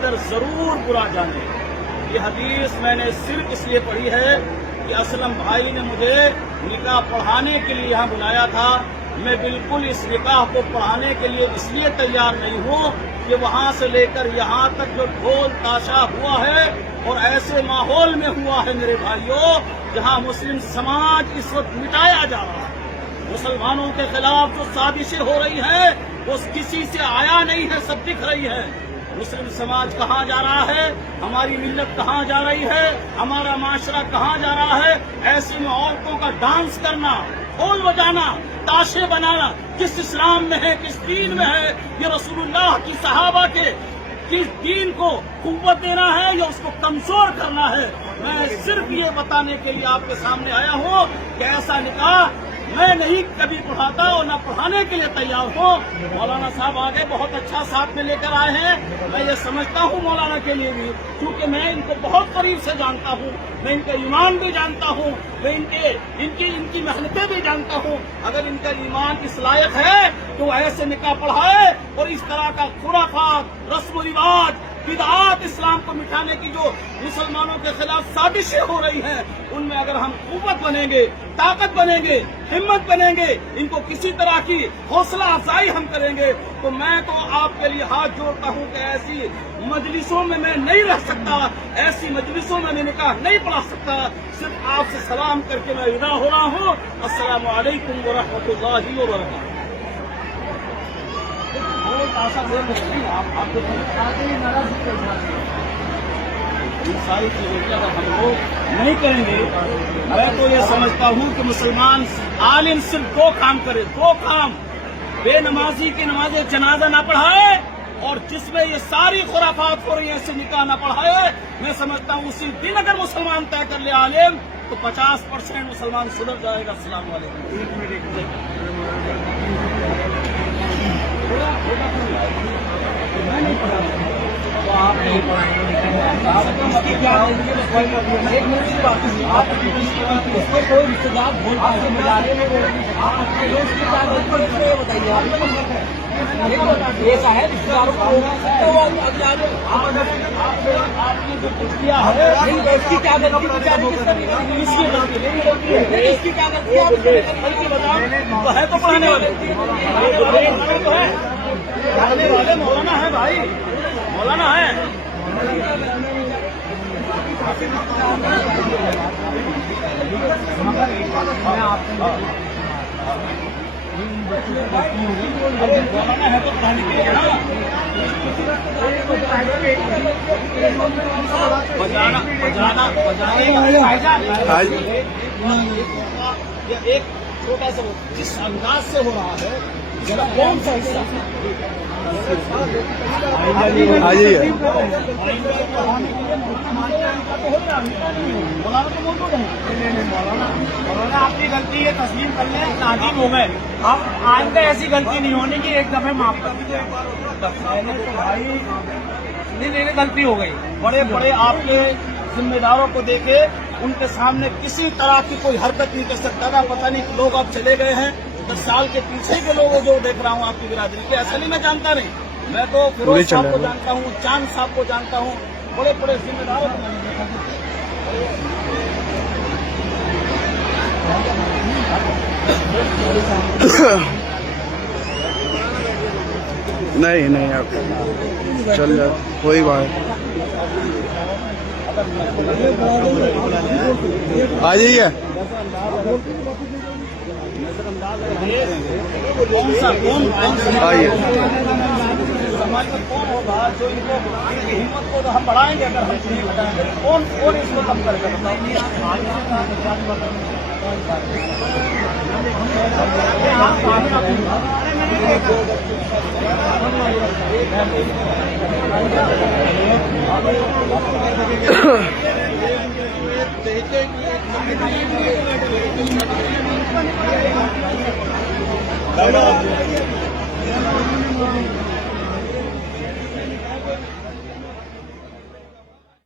अंदर जरूर बुरा जाने। ये हदीस मैंने सिर्फ इसलिए पढ़ी है कि असलम भाई ने मुझे निकाह पढ़ाने के लिए यहाँ बुलाया था। मैं बिल्कुल इस निकाह को पढ़ाने के लिए इसलिए तैयार नहीं हूँ कि वहाँ से लेकर यहाँ तक जो ढोल ताशा हुआ है और ऐसे माहौल में हुआ है मेरे भाइयों, जहाँ मुस्लिम समाज इस वक्त मिटाया जा रहा है। मुसलमानों के खिलाफ जो साजिशें हो रही है वो किसी से आया नहीं है, सब दिख रही है। मुस्लिम समाज कहाँ जा रहा है, हमारी मिल्लत कहाँ जा रही है, हमारा माशरा कहाँ जा रहा है। ऐसी में औरतों का डांस करना, ढोल बजाना, ताशे बनाना किस इस्लाम में है, किस दीन में है? ये रसूलुल्लाह की सहाबा के किस दीन को कुव्वत देना है या उसको कमजोर करना है? मैं सिर्फ ये बताने के लिए आपके सामने आया हूँ कि ऐसा निकाह मैं नहीं कभी पढ़ाता और न पढ़ाने के लिए तैयार हूँ। मौलाना साहब आगे बहुत अच्छा साथ में लेकर आए हैं। मैं ये समझता हूँ मौलाना के लिए भी, क्योंकि मैं इनको बहुत करीब से जानता हूँ, मैं इनका ईमान भी जानता हूँ, मैं इनकी मेहनतें भी जानता हूँ। अगर इनका ईमान इस लायक है तो ऐसे निकाह पढ़ाए और इस तरह का खुराफात, रस्म रिवाज, बिदआत इस्लाम को मिटाने की जो मुसलमानों के खिलाफ साजिशें हो रही हैं, उनमें अगर हम कुव्वत बनेंगे, ताकत बनेंगे, हिम्मत बनेंगे, इनको किसी तरह की हौसला अफजाई हम करेंगे, तो मैं तो आपके लिए हाथ जोड़ता हूँ कि ऐसी मजलिसों में मैं नहीं रह सकता, ऐसी मजलिसों में मैं निकाह नहीं पढ़ा सकता। सिर्फ आपसे सलाम करके मैं विदा हो रहा हूँ। अस्सलामु अलैकुम व रहमतुल्लाहि व बरकातहू। इन सारी चीजों की अगर हम लोग नहीं करेंगे, मैं तो ये समझता हूँ कि मुसलमान आलिम सिर्फ दो काम करे, दो काम। बेनमाजी की नमाज जनाजा ना पढ़ाए और जिसमें ये सारी खुराफात हो रही है ऐसे निकाह ना पढ़ाए। मैं समझता हूँ उसी दिन अगर मुसलमान तय कर ले आलिम तो 50% मुसलमान सुधर जाएगा। अस्सलाम वालेकुम। तो आपने उसको कोई रिश्तेदार बोल बताइए, ऐसा है रिश्तेदारों को आपने जो कुछ किया है इसकी क्या गलती, इसकी क्या गलती बताओ। है तो पढ़ाने वाले तो है, पढ़ाने वाले मौलाना है भाई, मौलाना है। मौलाना है तो पढ़ाने के लिए ना, बजाना बजाना बजाना एक छोटा सा जिस अंदाज से हो रहा है, इसका कौन सा हिस्सा आ जाइए। मौलाना तो मौजूद है। मौलाना अपनी गलती ये तस्लीम कर ले, नादिम हो गए, अब आइंदा ऐसी गलती नहीं होने की, एक दफे माफ कर दीजिए। मैंने तो भाई नहीं, गलती हो गई। बड़े बड़े आपके जिम्मेदारों को देखे, उनके सामने किसी तरह की कोई हरकत नहीं कर सकता था। पता नहीं लोग अब चले गए हैं, 10 साल के पीछे के लोग जो देख रहा हूँ आपकी बिरादरी के, असली में जानता नहीं। मैं तो फिरोज साहब को जानता हूँ, चांद साहब को जानता हूँ, बड़े बड़े जिम्मेदारों को मैंने देखा। नहीं आप चल जाओ, कोई बात। आ जाइए। आइए। समाज में कौन होगा जो इनको हिम्मत को तो हम बढ़ाएंगे, अगर हम नहीं बताएंगे कौन इसको कम करेगा बताओ।